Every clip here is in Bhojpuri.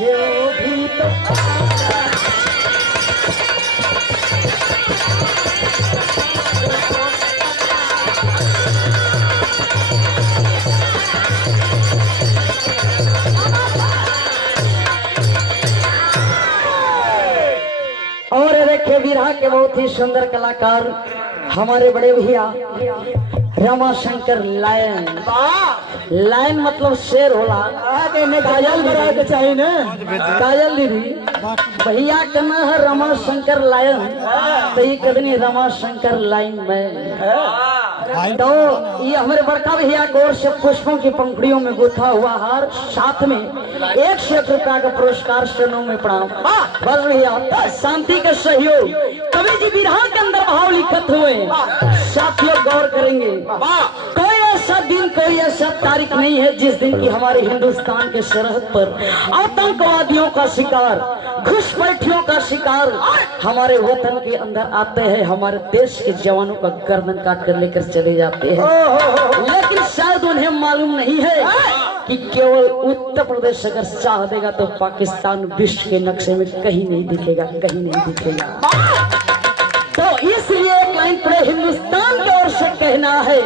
जो भी तो और देखिए विरहा के बहुत ही सुंदर कलाकार हमारे बड़े भैया रमाशंकर लायन। लायन मतलब शेर होला। काजल बड़ा के चाहिए ना काजल दीदी भैया का नाम है रमाशंकर लायन तो ये कदनी रमाशंकर लाइन में तो ये हमारे बड़का भैया को ओर से पुष्पों की पंखुड़ियों में गुथा हुआ हार साथ में 101 रुपया का पुरस्कार चरणों में प्रणाम। बस भैया शांति का सहयोग कवि जी विरहा के अंदर भाव लिखत हुए साथियों गौर करेंगे। कोई ऐसा दिन कोई ऐसा तारीख नहीं है जिस दिन की हमारे हिंदुस्तान के सरहद पर आतंकवादियों का शिकार घुसपैठियों का शिकार हमारे वतन के अंदर आते हैं, हमारे देश के जवानों का गर्दन काट कर लेकर चले जाते हैं। लेकिन शायद उन्हें मालूम नहीं है कि केवल उत्तर प्रदेश अगर चाह देगा तो पाकिस्तान विश्व के नक्शे में कहीं नहीं दिखेगा, कहीं नहीं दिखेगा। तो इसलिए एक लाइन पूरे हिंदुस्तान की ओर से कहना है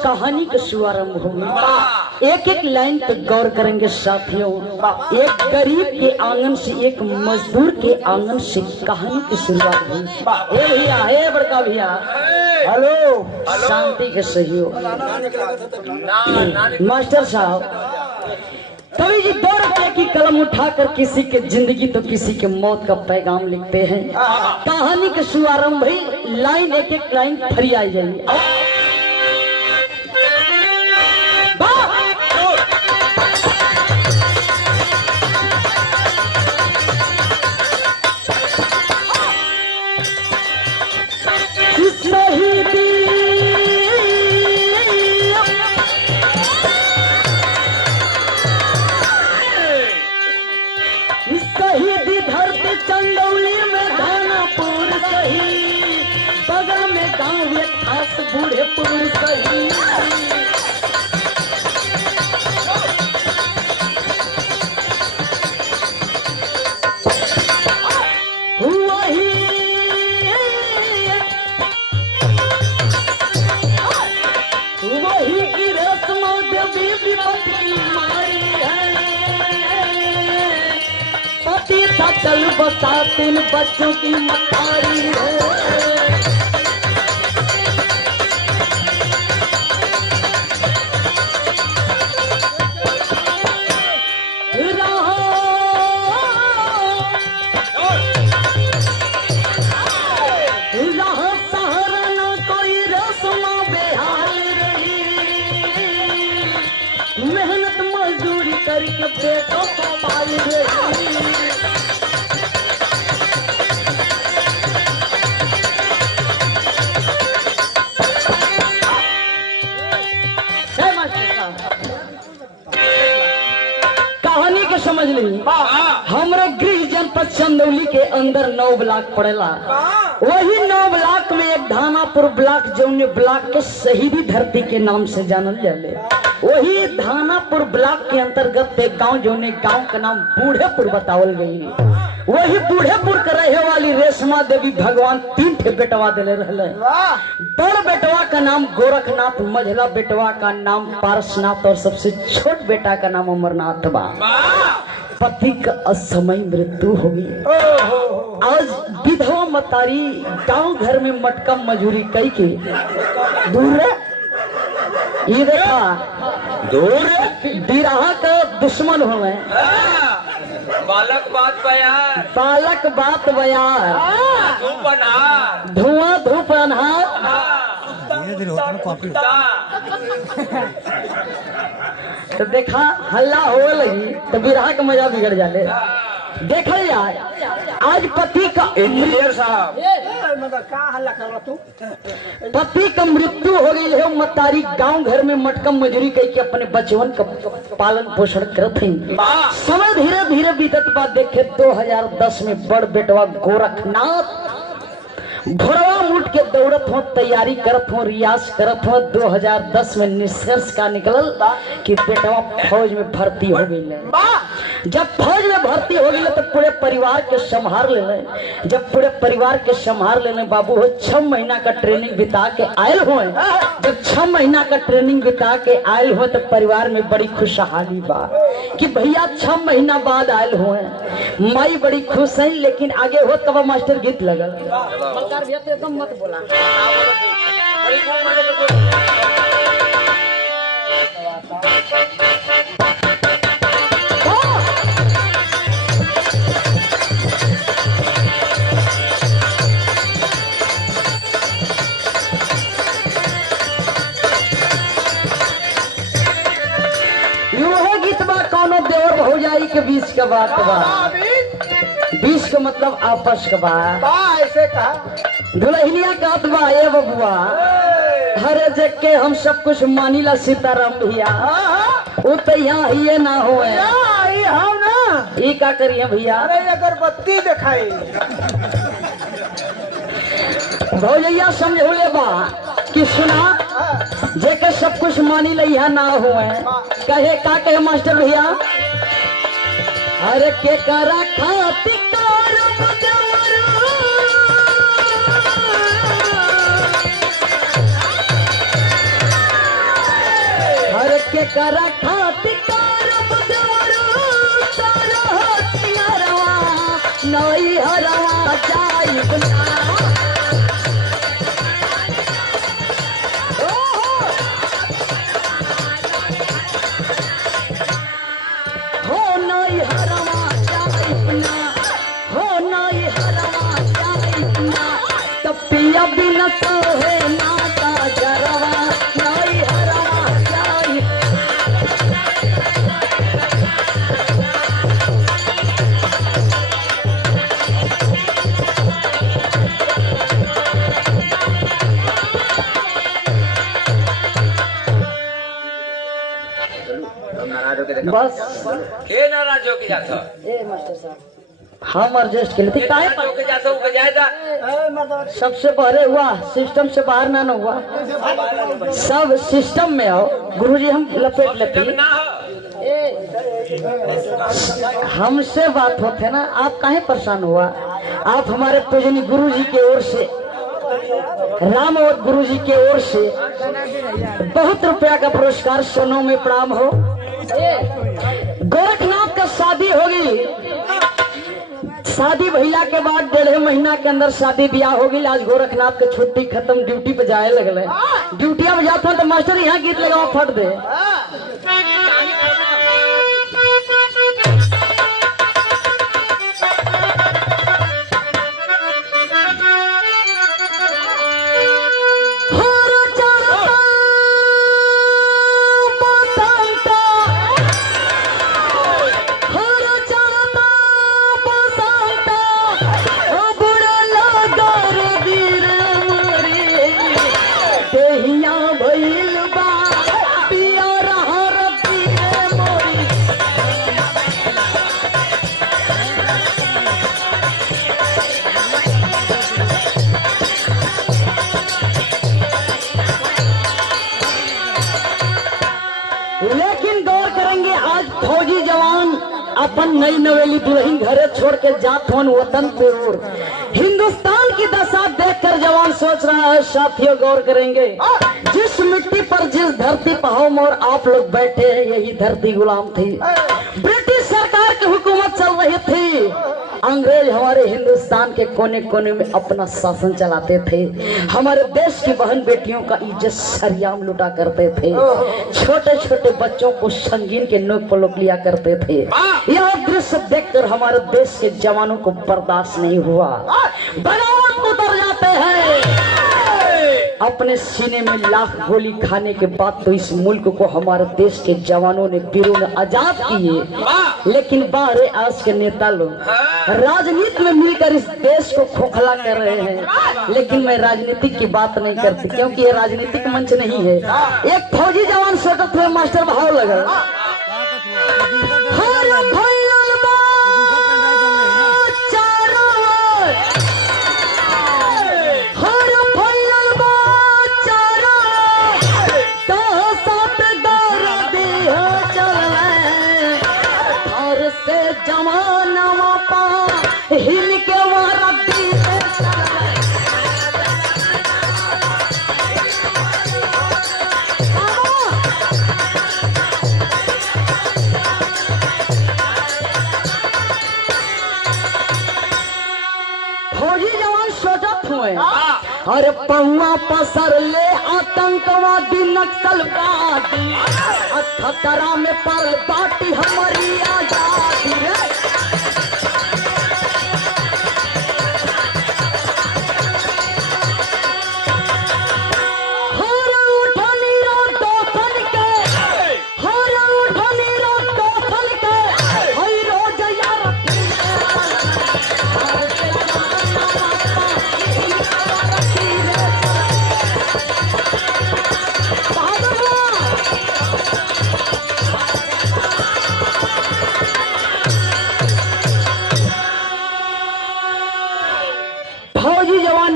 कहानी का शुभारंभ होगा। एक एक लाइन तक गौर करेंगे साथियों। एक गरीब के आंगन से एक मजदूर के आंगन से कहानी की शुरुआत हुई। ए भैया हे बड़का भैया हेलो शांति के सहयोग मास्टर साहब कवि जी 2 रुपए की कलम उठाकर किसी के जिंदगी तो किसी के मौत का पैगाम लिखते हैं। कहानी का शुभारंभ भाई लाइन एक एक लाइन फरी आई जाएगी। चल बसा 3 बच्चों की मतारी है। सहारा कोई रस्मा बेहाल रही, मेहनत मजदूरी करके बेटों को पाल रही। समझ ली हमारे गृह जनपद चंदौली के अंदर 9 ब्लॉक पड़ेला। वही 9 ब्लॉक में एक धानापुर ब्लॉक जौने ब्लॉक के शहीदी धरती के नाम से जानल जाले। वही धानापुर ब्लॉक के अंतर्गत एक गांव जौने गांव का नाम बूढ़ेपुर बतावल गई। वही बूढ़ेपुर के रहे वाली रेशमा देवी भगवान 3 ठे बेटवा दिले रहले। बड़ बेटवा का नाम गोरखनाथ, मझला बेटवा का नाम पारसनाथ और सबसे छोट बेटा का नाम अमरनाथ बा। पति का असमय मृत्यु हो गई। आज विधवा मतारी गांव घर में मटका मजूरी कई के दूर ये देखा दूर बिरहा का दुश्मन हो गए। बालक बात बयार, बालक बात बयार, धूप अनहार, धुआं धूप अनहार। तो देखा हल्ला हो लगी तो बिरहा का मजा बिगड़ जाले। देखल जाए आज पति का इंजीनियर साहब पति का मृत्यु हो गई है। मतारी गांव घर में मटकम मजूरी करके अपने बचवन का पालन पोषण करत हैं। समय धीरे धीरे बीतत बा। देखे 2010 में बड़ बेटवा गोरखनाथ भोरवा उठ के दौड़त हो, तैयारी करत हो, रियाज करत हो। 2010 में निष्कर्ष का निकलल कि बेटवा फौज में भर्ती हो गई। जब फौज में भर्ती हो गई तो पूरे परिवार के संभाल ले। जब पूरे परिवार के संभाल लेने बाबू हो 6 महीना का ट्रेनिंग बिता के आयल हो। जब 6 महीना का ट्रेनिंग बिता के आयल हो तो परिवार में बड़ी खुशहाली बा कि भैया 6 महीना बाद आयल हो। माई बड़ी खुश है। लेकिन आगे हो तब मास्टर गीत लगल एकदम मत बोला। गीत बा कौनो देवर भौजाई के बीच का बात बा। बीच का मतलब आपस का बा। ऐसे कहा दुल्हनिया कहत बा ए बबुआ हरे जग के हम सब कुछ मानीला सीताराम भैया वो तो यहाँ ये ना हो हम ना ये का करिए भैया। अरे अगरबत्ती दिखाई भौजैया समझौले बा कि सुना जेकर सब कुछ मानी ला यहाँ ना हो कहे का कहे मास्टर भैया। अरे के करा खाती के करा खाती नई हरवा जाई हो नई हरवा जाई हो नई हरवा जाई तपिया बिना तो है नाता जरवा नई हरवा जाई। बस ये नाराज हो के जाता ए मास्टर साहब हम एडजस्ट के लिए काहे हो के जाता हो जाएगा। सबसे पहले हुआ सिस्टम से बाहर ना हुआ सब सिस्टम में आओ गुरुजी हम लपेट लेते जब ना हो हमसे बात होते ना आप काहे परेशान हुआ। आप हमारे पूजनी गुरुजी की ओर से राम और गुरुजी की ओर से बहुत रुपया का पुरस्कार सोनों में प्रणाम हो। गोरखनाथ का शादी होगी। शादी भैया के बाद 1.5 महीना के अंदर शादी ब्याह होगी। आज गोरखनाथ के छुट्टी खत्म ड्यूटी पे जाए लगल। ड्यूटिया पे जाता तो मास्टर यहाँ गीत लगाओ फट दे। भइल बा पिया अपन नई नवेली दुल्हन घरे छोड़ के जात होन वतन पे और हिंदुस्तान की दशा देखकर जवान सोच रहा है साथियों गौर करेंगे, जिस मिट्टी पर जिस धरती पर हम और आप लोग बैठे हैं यही धरती गुलाम थी। ब्रिटिश सरकार की हुकूमत चल रही थी, अंग्रेज हमारे हिंदुस्तान के कोने कोने में अपना शासन चलाते थे, हमारे देश की बहन बेटियों का इज्जत सरियाम लुटा करते थे, छोटे छोटे बच्चों को संगीन के नोक पर लोग लिया करते थे। यह दृश्य देखकर हमारे देश के जवानों को बर्दाश्त नहीं हुआ, बगावत उतर जाते हैं। अपने सीने में लाख गोली खाने के बाद तो इस मुल्क को हमारे देश के जवानों ने वीरों ने आजाद किए, लेकिन बाहर आज के नेता लोग राजनीति में मिलकर इस देश को खोखला कर रहे हैं। लेकिन मैं राजनीति की बात नहीं करती क्योंकि ये राजनीतिक मंच नहीं है। एक फौजी जवान सोचत हुए मास्टर भाव लगा, हिल के फौजी जवान सोचत हुए, अरे पहुआ पसर ले आतंकवादी नक्सलवादी, खतरा में पल बाटी हमारी आजादी रे।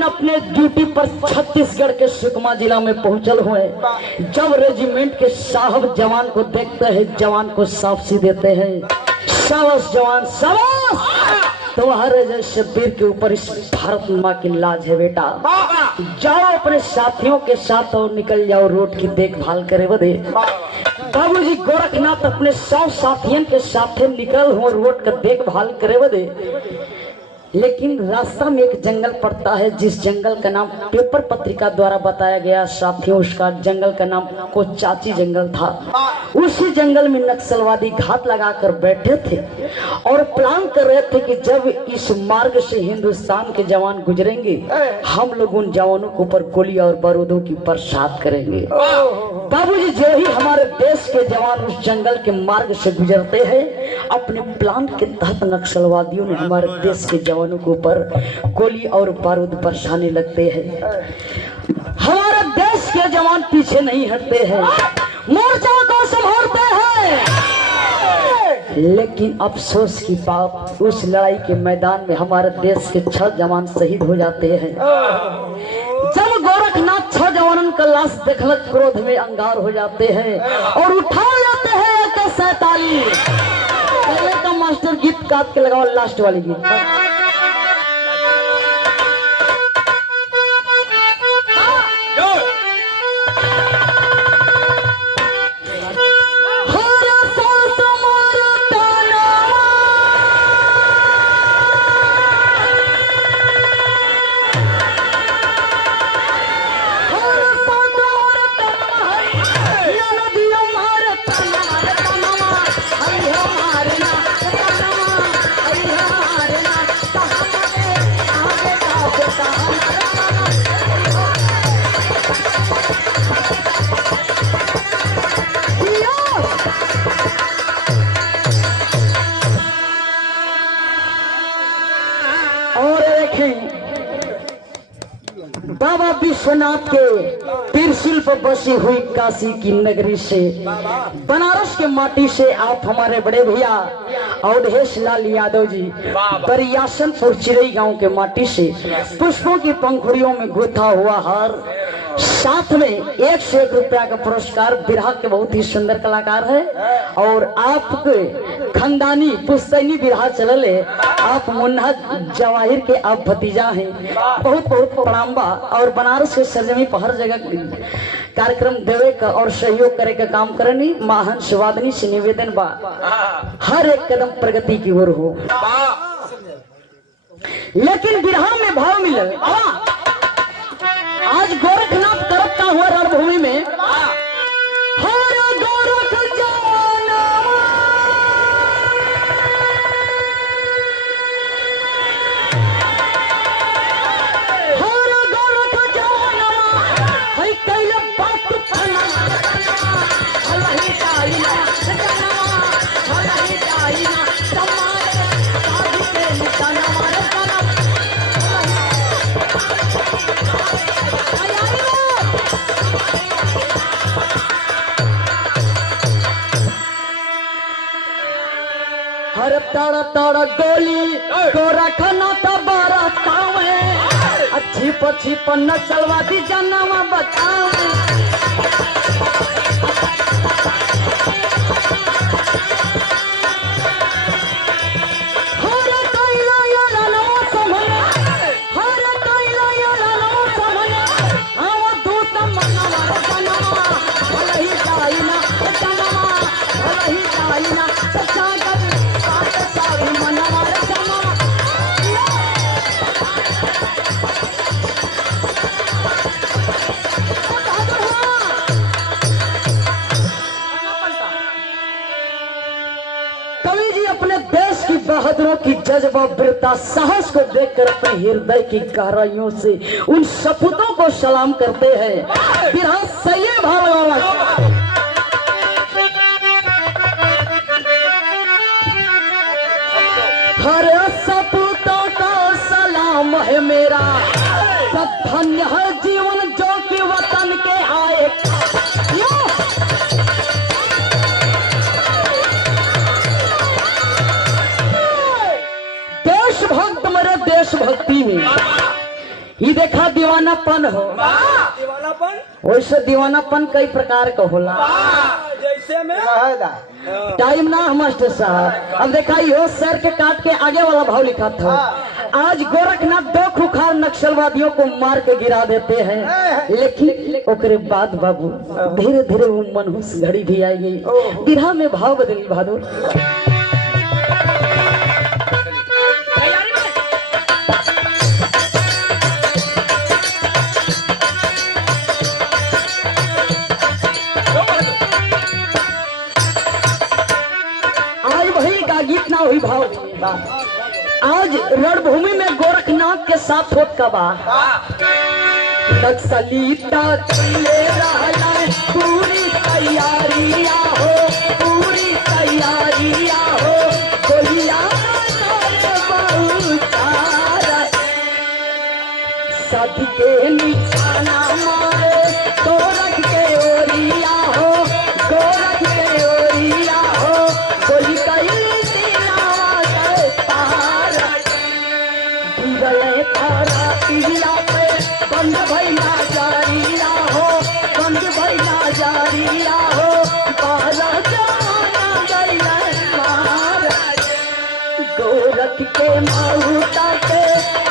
अपने ड्यूटी पर छत्तीसगढ़ के सुकमा जिला में पहुंचल हुए। जब रेजिमेंट के साहब जवान को देखते हैं, जवान को शाबाशी देते हैं, शाबाश जवान शाबाश, तुम्हारे जैसे वीर के ऊपर इस भारत माँ की लाज है बेटा। जाओ अपने साथियों के साथ और निकल जाओ रोड की देखभाल करे बदे। बाबूजी गोरखनाथ अपने 100 साथियों के साथ निकल हुए रोड का देखभाल करे बदे। लेकिन रास्ता में एक जंगल पड़ता है, जिस जंगल का नाम पेपर पत्रिका द्वारा बताया गया साथियों, उसका जंगल का नाम कोचाची जंगल था। उसी जंगल में नक्सलवादी घात लगाकर बैठे थे और प्लान कर रहे थे कि जब इस मार्ग से हिंदुस्तान के जवान गुजरेंगे हम लोग उन जवानों के ऊपर गोली और बारूदों की बरसात करेंगे। बाबूजी जो ही हमारे देश के जवान उस जंगल के मार्ग से गुजरते हैं, अपने प्लान के तहत नक्सलवादियों ने हमारे देश के जवानों के ऊपर गोली और बारूद बरसाने लगते हैं। हमारे देश के जवान पीछे नहीं हटते हैं, मोर्चा को संभालते हैं। लेकिन अफसोस की बात, उस लड़ाई के मैदान में हमारे देश के 6 जवान शहीद हो जाते हैं। जब गोरखनाथ 6 जवानों का लाश देखकर क्रोध में अंगार हो जाते हैं और उठा जाते हैं AK-47। पहले का मास्टर गीत काट के लगाओ, लास्ट वाली गीत। बाबा विश्वनाथ के त्रिशूल पर बसी हुई काशी की नगरी से, बनारस के माटी से आप हमारे बड़े भैया अवधेश लाल यादव जी बरियासनपुर चिरई गांव के माटी से पुष्पों की पंखुड़ियों में गुथा हुआ हार साथ में 1 से 1 रुपया का पुरस्कार। बिरहा के बहुत ही सुंदर कलाकार है और आपके खानदानी पुश्तैनी बिरहा चलल है। आप मुन्ना जवाहिर के आप भतीजा हैं। बहुत बहुत प्रणाम बा। और बनारस के सरजमी पर हर जगह कार्यक्रम देवे का और सहयोग करे का काम करनी। महान स्वादनी से निवेदन बा हर एक कदम प्रगति की ओर हो। लेकिन बिरहा में भाव मिले। आज गोरखनाथ तरफ का हुआ रणभूमि में हर गोरख जाना हर गोरख जाना है कैले बात फना हलही जाइना हलही जाइना समारे साधु के निशाना मारे हर ताड़ा ताड़ा गोली गोरखना तबारा तावे अच्छी पछी पन्ना चलवा दी जानवा बचावे हर कैला याला नो समना हर कैला याला नो समना आवा दूत मनवा बनवा हलही जाइना जनवा हलही जाइना सागर सारी मनवा जनवा कवि जी अपने देश की बहादुरों की जज्बा वीरता साहस को देखकर अपने हृदय की गहराइयों से उन सपूतों को सलाम करते हैं। बिरहा सही भाव वाला हर सपूतों का सलाम है मेरा। सब धन्य है जीवन जो कि वतन के आए। देशभक्त मेरे देशभक्ति में ये देखा दीवानापन हो। दीवानापन वैसे दीवानापन कई प्रकार का होला। जैसे में टाइम ना मास्टर साहब। अब देखा यो सर के काट के आगे वाला भाव लिखा था। आज गोरखनाथ 2 खुखार नक्सलवादियों को मार के गिरा देते हैं। लेकिन ओकरे बाद बाबू धीरे धीरे वो मनहूस घड़ी भी आएगी। बिरहा में भाव बदली बहादुर। गीत ना हुई भाव। आज रणभूमि में गोरखनाथ के साथ होत का बा नक्सलीता चले रहला पूरी तैयारिया हो पूरी तैयारिया हो कोहिया सदी के निशाना मारे गोरख के ओरिया हो गोरख के ओरिया हो कोई कई तारा पिला पे बंद भैया जारिया हो बंद भैया जारिया हो बाला जाना गैला महाराज गोरख के माहुता के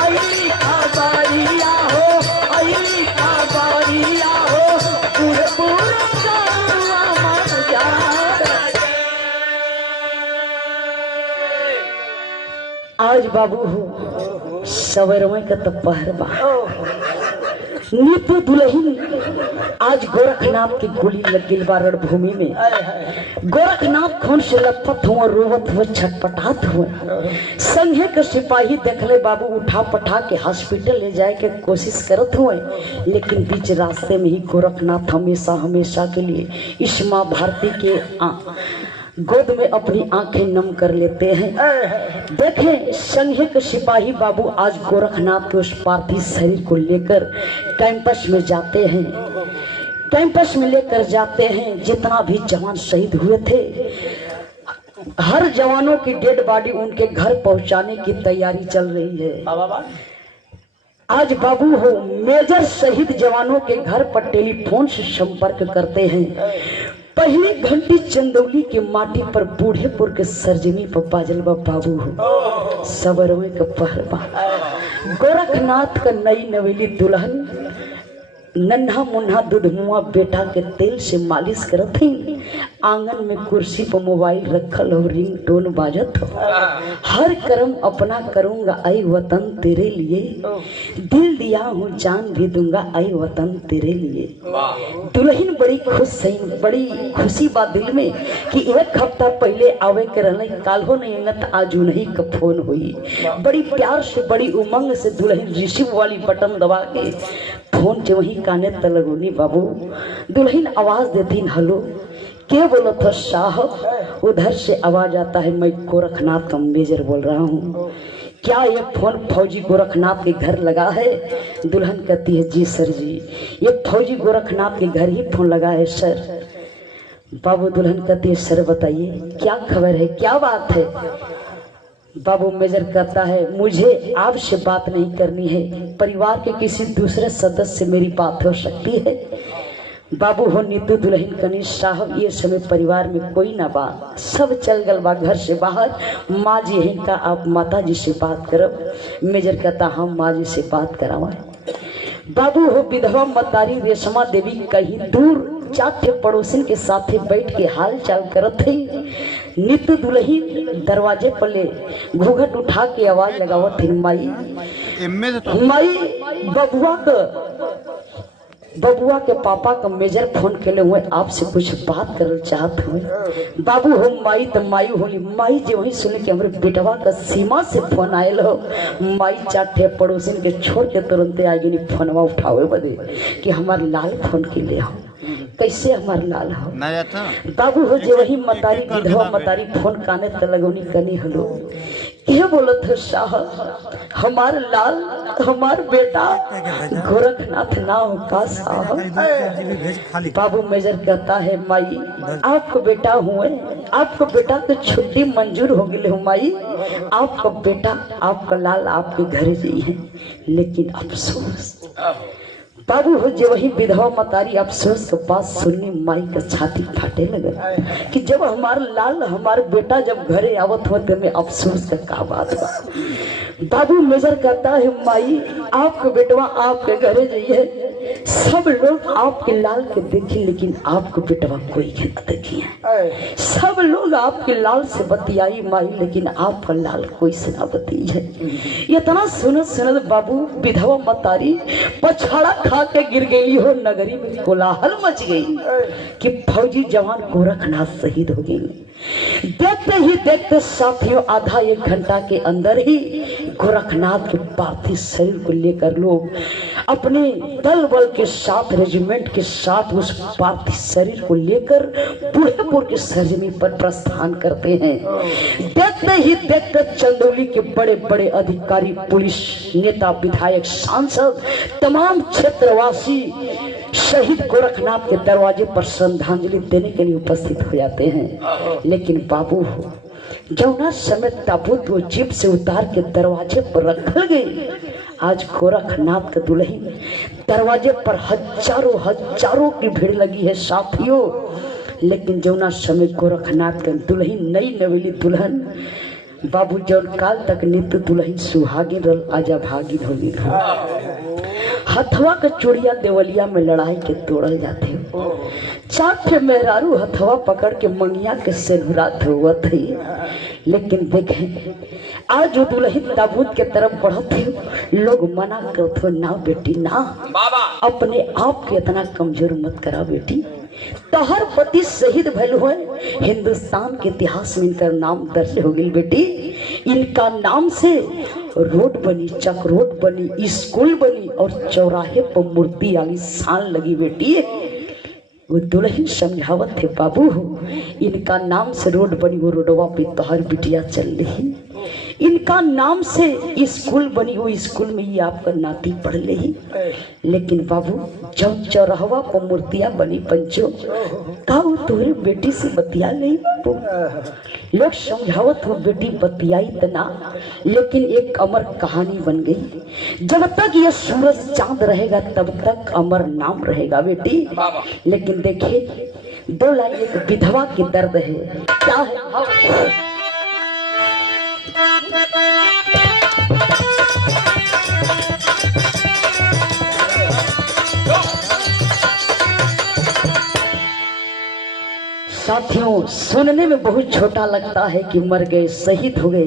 अली का बारिया हो अली का बारिया हो पूरा पूरा जाना मर जा। आज बाबू हो सवेरवे का तो पहर बा नीतू दुल्हन आज गोरखनाथ की गोली लग गई बा रणभूमि में। गोरखनाथ खून से लथपथ हुए रोवत हुए छटपटात हुए। संघे के सिपाही देखले बाबू उठा पठा के हॉस्पिटल ले जाए के कोशिश करत हुए। लेकिन बीच रास्ते में ही गोरखनाथ हमेशा हमेशा के लिए इस माँ भारती के गोद में अपनी आंखें नम कर लेते हैं। देखें संघे के सिपाही बाबू आज गोरखनाथ के उस पार्थिव शरीर को लेकर कैंपस में जाते हैं। कैंपस में लेकर जाते हैं। जितना भी जवान शहीद हुए थे हर जवानों की डेड बॉडी उनके घर पहुंचाने की तैयारी चल रही है। आज बाबू हो मेजर शहीद जवानों के घर पर टेलीफोन से संपर्क करते हैं। पहली घंटी चंदौली के माटी पर बूढ़ेपुर के सरजमी पर बाजल बा बाबू हो सबरवे का पहरबा गोरखनाथ का नई नवेली दुल्हन नन्हा मुन्हा दुधमुआ बेटा के तेल से मालिश करत ही आंगन में कुर्सी पर मोबाइल रखल और रिंगटोन बाजत हो। हर कर्म अपना करूंगा आई वतन तेरे लिए, दिल दिया हूँ जान भी दूंगा आई वतन तेरे लिए। दुल्हन बड़ी खुश है, बड़ी खुशी बा दिल में कि एक हफ्ता पहले आवे के रहने काल्हो नहीं न आज नहीं का फोन हुई। बड़ी प्यार से बड़ी उमंग से दुल्हन रिसीव वाली बटन दबा के फोन से वही काने तलगोनी बाबू दुल्हन आवाज देती हेलो क्या बोलो था साहब। उधर से आवाज आता है मैं गोरखनाथ का मेजर बोल रहा हूँ। क्या ये फोन फौजी गोरखनाथ के घर लगा है? दुल्हन कहती है जी सर जी ये फौजी गोरखनाथ के घर ही फोन लगा है सर। बाबू दुल्हन कहती है सर बताइए क्या खबर है क्या बात है? बाबू मेजर कहता है मुझे आपसे बात नहीं करनी है, परिवार के किसी दूसरे सदस्य से मेरी बात हो सकती है। बाबू हो नीतू दुल्हन कनी साहब ये समय परिवार में कोई ना बा, सब चल गल बा घर से बाहर। माँ जी हैं का आप माता जी से बात करब? मेजर कहता हम माँ जी से बात करावा। बाबू हो विधवा मतारी रेशमा देवी कहीं दूर चाटे पड़ोसन के साथे बैठ के हाल चाल करत थे। नित्य दुल्ही दरवाजे पर ले घूंघट उठा के आवाज लगावत थी माई माई बबुआ के पापा का मेजर फोन के हुए आपसे कुछ बात करल चाहत हुए। बाबू हो माई तो माई होली माई जो वही सुने कि हमारे बेटवा का सीमा से फोन आयल हो। माई चाटे पड़ोसिन के छोड़ के तुरंत आगे फोनवा उठावे बदे कि हमारे लाल फोन के ले आओ। कैसे हमार लाल हो बाबू हो जो वही मतारी विधवा मतारी फोन काने तलगोनी कनी हलो ये बोलो थे साहब हमार लाल हमार बेटा गोरखनाथ ना हो का साहब। बाबू मेजर कहता है माई आपको बेटा हुए आपको बेटा तो छुट्टी मंजूर हो गई हो माई आपका बेटा आपका लाल आपके घर जी है। लेकिन अफसोस बाबू हो जो वही विधवा मतारी अफसोस के बात सुननी माई का छाती फाटे लगा कि जब हमारा लाल हमारा बेटा जब घरे आवत हो तो में अफसोस का बात बा। बाबू मेजर कहता है माई आपके बेटवा आपके घरे जाइए सब लोग आपके लाल के देखे लेकिन आपको बेटवा कोई के न देखी है। सब लोग आपके लाल से बतियाई माई लेकिन आपका लाल कोई से ना बती है। इतना सुनत सुनत बाबू विधवा मतारी पछाड़ा खा के गिर गई हो। नगरी में कोलाहल मच गई कि फौजी जवान गोरखनाथ शहीद हो गई। देखते ही देखते साथियों आधा एक घंटा के अंदर ही गोरखनाथ के पार्थिव शरीर को लेकर लोग अपने दल बल के साथ रेजिमेंट के साथ उस पार्थिव शरीर को लेकर बूढ़ेपुर के सरजमी पर प्रस्थान करते हैं। देखते ही देखते चंदौली के बड़े बड़े अधिकारी पुलिस नेता विधायक सांसद तमाम क्षेत्रवासी शहीद गोरखनाथ के दरवाजे पर श्रद्धांजलि देने के लिए उपस्थित हो जाते हैं। लेकिन बाबू हो जौना समय ताबूत वो जीप से उतार के दरवाजे पर रखल गई। आज गोरखनाथ का दुल्हन दरवाजे पर हजारों हजारों की भीड़ लगी है साथियों। लेकिन जौना समय गोरखनाथ का दुल्हन नई नवेली दुल्हन बाबू जौन काल तक नित्य दुल्हन सुहागिन रल आजा भागिन हो गई। हथवा का चूड़िया देवलिया में लड़ाई के तोड़ल जाते हो। चार मेहरारू हथवा पकड़ के मंगिया के सेनुरात हुआ थे। लेकिन देखें आज जो दुल्हन ताबूत के तरफ बढ़ते हो लोग मना करते हो ना बेटी ना अपने आप के इतना कमजोर मत करा बेटी। तहर पति शहीद भइल हुए हिंदुस्तान के इतिहास में इनका नाम दर्ज हो गई बेटी। इनका नाम से रोड बनी चक रोड बनी स्कूल बनी और चौराहे पर मूर्ति आली शान लगी बेटी। वो दुल्हन समझावत थे बाबू इनका नाम से रोड बनी वो रोडवा पे तोहर बिटिया चल रही। इनका नाम से स्कूल बनी हुई, स्कूल में ये आपका नाती पढ़ ले ही। लेकिन बाबू जब चौराहवा पर मूर्तियां बनी पंचो, का वो तुम्हारी बेटी से बतिया नहीं बाबू? लोग समझावत हो बेटी बतियाई तना, लेकिन एक अमर कहानी बन गई। जब तक ये सूरज चांद रहेगा तब तक अमर नाम रहेगा बेटी। लेकिन देखिए दो लाइन एक विधवा की दर्द है, क्या है? साथियों, सुनने में बहुत छोटा लगता है कि मर गए, शहीद हो गए,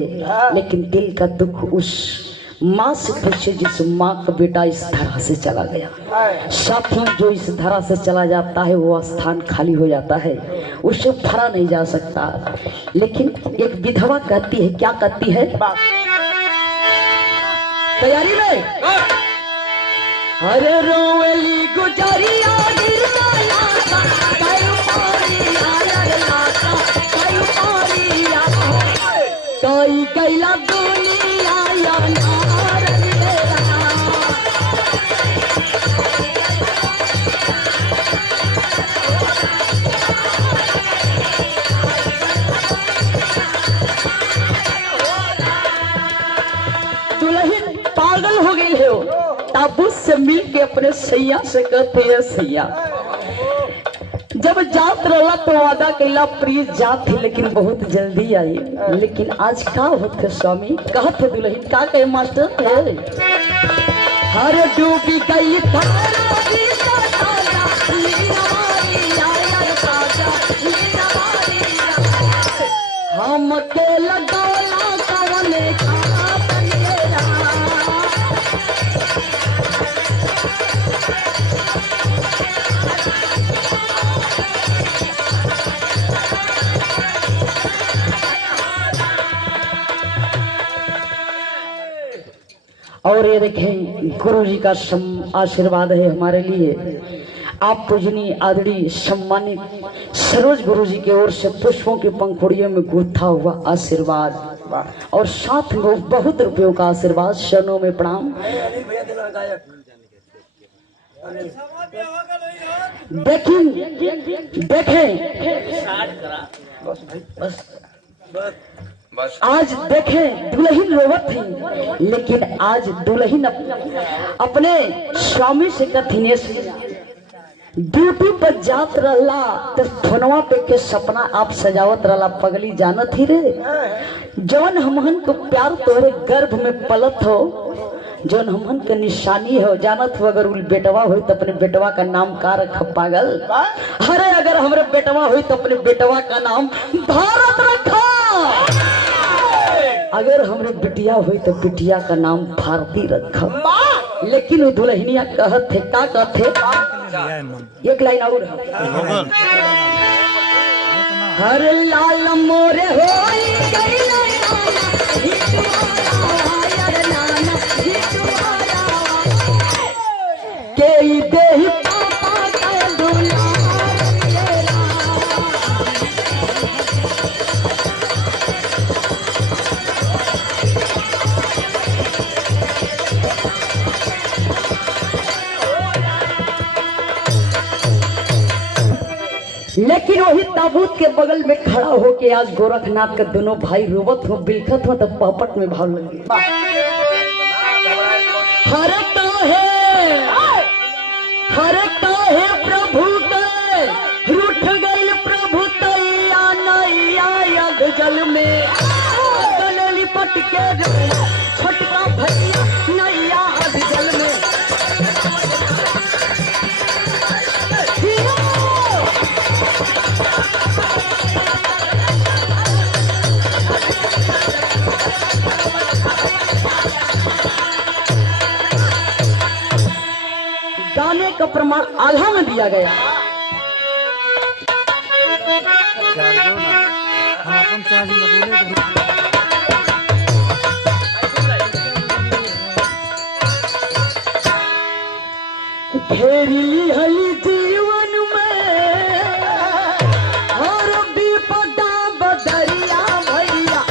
लेकिन दिल का दुख उस माँ से पूछे जिस माँ का बेटा इस धरा से चला गया। साथियों, जो इस धरा से चला जाता है वो स्थान खाली हो जाता है, उससे भरा नहीं जा सकता। लेकिन एक विधवा कहती है, क्या कहती है? तैयारी में, अरे रोवेली गुजरिया कई कैला दुनिया या नार दुल्हन पागल हो गई है। ताबूत से मिल के अपने सैया से कहते हैं, सैया जब जात रहा तो वादा कैला प्रिय जात थी, लेकिन बहुत जल्दी आई। लेकिन आज का होते स्वामी कहत दुल्हन का कहे मास्टर है, हर डूबी गई हम के लगौला कवने और ये देखें गुरु जी का आशीर्वाद है हमारे लिए। आप पूजनीय आदरणीय सम्मानित सरोज गुरु जी की ओर से पुष्पों की पंखुड़ियों में गूंथा हुआ आशीर्वाद और साथ में बहुत रुपयों का आशीर्वाद। शरणों में प्रणाम। देखें बस आज देखें दुल्हन रोवत थी, लेकिन आज दुल्हन अपने स्वामी से कथिने ड्यूटी पर जात रहला तो फोनवा पे के सपना आप सजावत रहला। पगली जानत ही रे, जौन हमहन को प्यार तोरे गर्भ में पलत हो, जौन हमहन के निशानी हो, जानत हो। अगर बेटवा हो तो अपने बेटवा का नाम का रख पागल? अरे अगर हमारे बेटवा हो तो अपने बेटवा का नाम भारत रखा। अगर हमरे बिटिया हुई तो बिटिया का नाम भारती रखा। लेकिन वो दुल्हनिया कहत थे, का कहते? एक लाइन और, हर लाल मोरे हो के देही लेकिन वही ताबूत के बगल में खड़ा होके आज गोरखनाथ के दोनों भाई रोबत हो, बिलखत हो, तब पहपट में भाव लगे। हरता है प्रभु के रूठ गई प्रभु तैया नैया यद जल में गले लिपट के छोटका भैया नैया अध जल में। गाने का प्रमाण आल्हा में दिया गया। घेरी है जीवन में और विपदा बदरिया भैया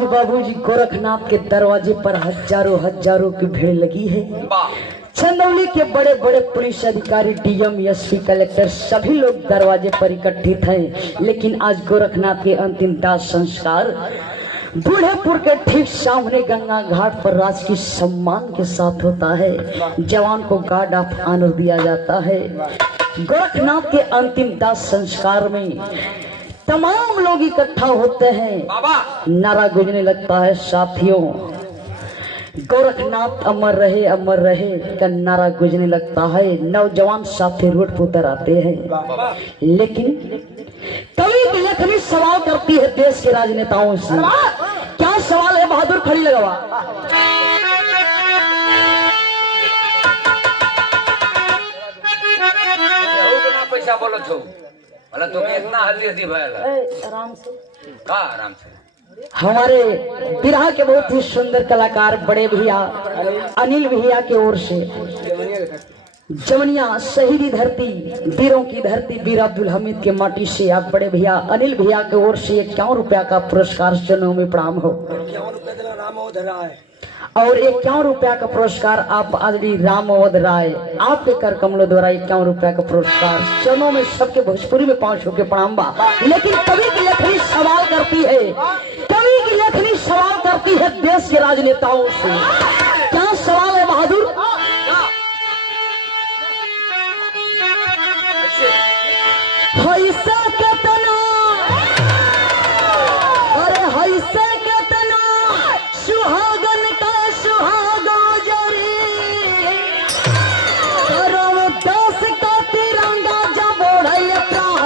आज बाबूजी गोरखनाथ के दरवाजे पर हजारों हजारों की भीड़ लगी है। वाह चंदौली के बड़े बड़े पुलिस अधिकारी, डीएम, एसपी, कलेक्टर सभी लोग दरवाजे पर इकट्ठित हैं। लेकिन आज गोरखनाथ के अंतिम दाह संस्कार बूढ़ेपुर के ठीक सामने गंगा घाट पर राजकीय सम्मान के साथ होता है। जवान को गार्ड ऑफ ऑनर दिया जाता है। गोरखनाथ के अंतिम दाह संस्कार में तमाम लोग इकट्ठा होते हैं। बाबा नारा गूंजने लगता है, साथियों गोरखनाथ अमर रहे का नारा गूंजने लगता है। नौजवान साथी रोड पर उतर आते हैं। लेकिन कवि की लेखनी सवाल करती है देश के राजनेताओं से। क्या सवाल है बहादुर? खड़ी लगावा। पैसा बोलो छो मतलब तुम्हें इतना हल्दी भयल आराम से। का आराम से हमारे बिरहा के बहुत ही सुंदर कलाकार बड़े भैया अनिल भैया की ओर से जवनिया शहीदी धरती, वीरों की धरती, वीर अब्दुल हमीद के माटी से आप बड़े भैया अनिल भैया की ओर से 51 रुपया का पुरस्कार चरणों में प्रणाम हो। और 51 रुपया का पुरस्कार आप आदमी रामवद राय आपके कर कमलों द्वारा 51 रुपया का पुरस्कार चरणों में सबके भोजपुरी में 5 होके प्रणाम बा। लेकिन कवि की लेखनी सवाल करती है, कवि की लेखनी सवाल करती है देश के राजनेताओं से। क्या सवाल है बहादुर? हैसा केतना, अरे हैसा केतना सुहागन का सुहागो जरी, करो दस का तिरंगा जब ओढ़े प्राण।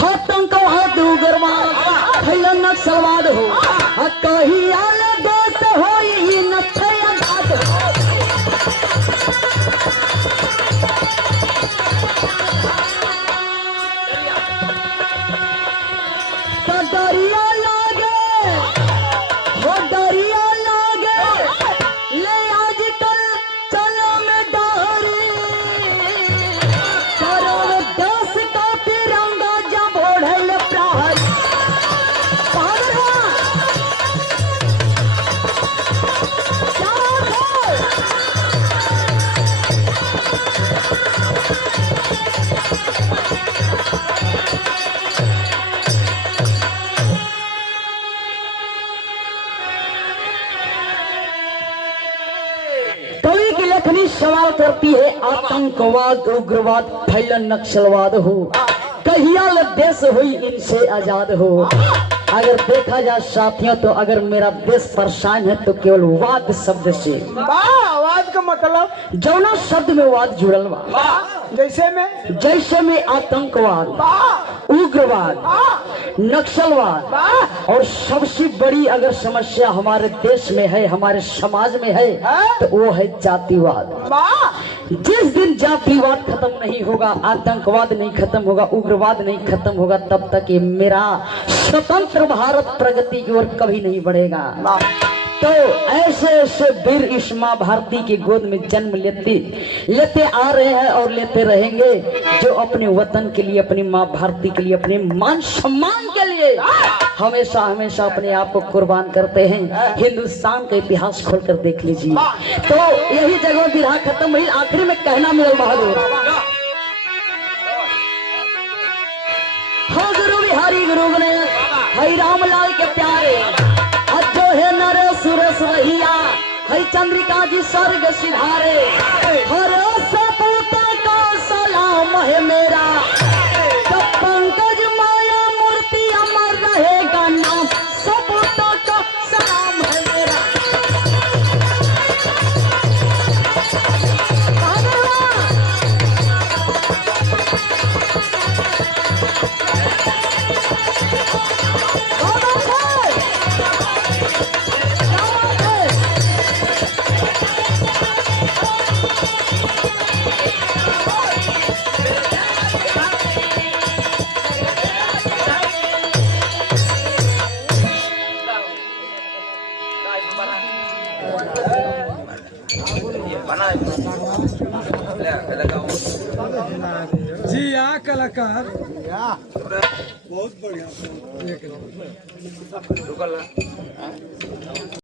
आतंकवाद उग्रवाद फैला नक्सलवाद हो, कहीं आला देश हो ये नक्सलिया घाट हो। तो डरिया लागे हो, डरिया लागे ले आजकल चलो में डरी, करो दस का तिरंगा जब ओढ़े प्राण। कवि की लेखनी सवाल करती है, आतंकवाद उग्रवाद फैलन नक्सलवाद हो, कहिया देश हुई इनसे आजाद हो। अगर देखा जाए साथियों तो अगर मेरा देश परेशान है तो केवल वाद शब्द से। आवाज का मतलब जौना शब्द में वाद जुड़ल बा, जैसे में आतंकवाद, उग्रवाद, नक्सलवाद और सबसे बड़ी अगर समस्या हमारे देश में है, हमारे समाज में है तो वो है जातिवाद। जिस दिन जातिवाद खत्म नहीं होगा, आतंकवाद नहीं खत्म होगा, उग्रवाद नहीं खत्म होगा, तब तक ये मेरा स्वतंत्र भारत प्रगति की ओर कभी नहीं बढ़ेगा। तो ऐसे ऐसे वीर इस माँ भारती की गोद में जन्म लेते आ रहे हैं और लेते रहेंगे, जो अपने वतन के लिए, अपनी माँ भारती के लिए, अपने मान सम्मान के लिए हमेशा हमेशा अपने आप को कुर्बान करते हैं। हिंदुस्तान का इतिहास खोलकर देख लीजिए। तो यही जगह बिरहा खत्म हुई। आखिरी में कहना मिलल बहादुर, हो गुरु बिहारी गुरु ने हई रामलाल के प्यारे, जो है नरे सुरेश रहिया, हई चंद्रिका जी स्वर्ग सिधारे, हर सपूत का सलाम है मेरा, तो पंकज माया मूर्ति अमर रहेगा नाम, सपूतों का सलाम है मेरा। ले लगाओ जी हाँ कलाकार रुकल